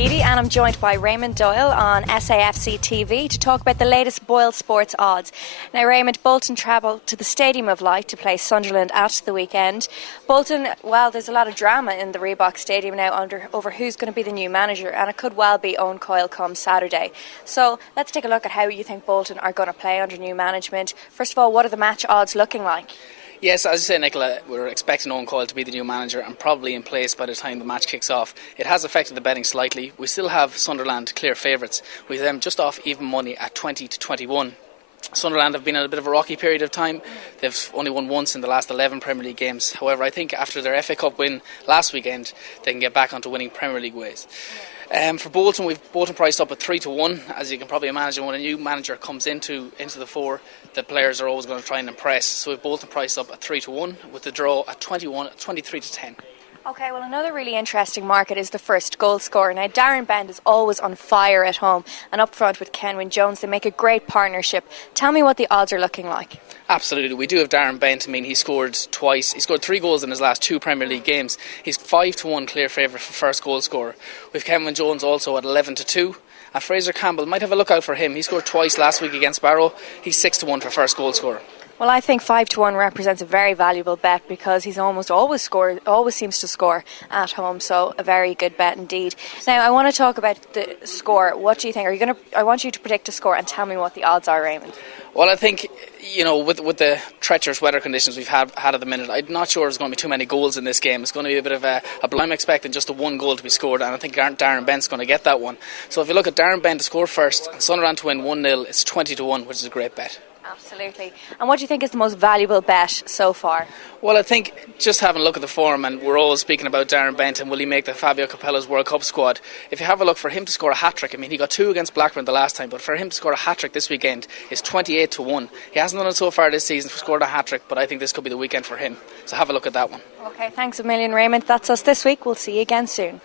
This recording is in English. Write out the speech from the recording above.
Geedy and I'm joined by Raymond Doyle on SAFC TV to talk about the latest Boyle Sports odds. Now Raymond, Bolton travel to the Stadium of Light to play Sunderland at the weekend. Bolton, well, there's a lot of drama in the Reebok Stadium now over who's going to be the new manager, and it could well be Owen Coyle come Saturday. So let's take a look at how you think Bolton are going to play under new management. First of all, what are the match odds looking like? Yes, as you say, Nicola, we're expecting Owen Coyle to be the new manager and probably in place by the time the match kicks off. It has affected the betting slightly. We still have Sunderland clear favourites, with them just off even money at 20 to 21. Sunderland have been in a bit of a rocky period of time. They've only won once in the last 11 Premier League games. However, I think after their FA Cup win last weekend, they can get back onto winning Premier League ways. For Bolton, we've Bolton priced up at 3 to 1. As you can probably imagine, when a new manager comes into the fore, the players are always going to try and impress. So we've Bolton priced up at 3 to 1, with the draw at 23 to 10. Okay, well, another really interesting market is the first goal scorer. Now, Darren Bent is always on fire at home, and up front with Kenwyne Jones, they make a great partnership. Tell me what the odds are looking like. Absolutely, we do have Darren Bent. I mean, he scored twice. He scored 3 goals in his last 2 Premier League games. He's 5 to 1 clear favourite for first goal scorer. We've Kenwyne Jones also at 11 to 2. And Fraser Campbell, might have a look out for him. He scored twice last week against Barrow. He's 6 to 1 for first goal scorer. Well, I think 5 to 1 represents a very valuable bet because he's almost always seems to score at home, so a very good bet indeed. Now, I want to talk about the score. What do you think? I want you to predict a score and tell me what the odds are, Raymond. Well, I think, with the treacherous weather conditions we've had at the minute, I'm not sure there's going to be too many goals in this game. It's going to be a bit of a I'm expecting just a 1 goal to be scored, and I think Darren Bent's going to get that one. So if you look at Darren Bent to score first and Sunderland to win 1-0, it's 20 to 1, which is a great bet. Absolutely. And what do you think is the most valuable bet so far? Well, I think just having a look at the form, and we're always speaking about Darren Bent and will he make the Fabio Capella's World Cup squad. If you have a look, for him to score a hat-trick, I mean, he got 2 against Blackburn the last time, but for him to score a hat-trick this weekend is 28 to 1. He hasn't done it so far this season, scored a hat-trick, but I think this could be the weekend for him. So have a look at that one. Okay, thanks a million, Raymond. That's us this week. We'll see you again soon.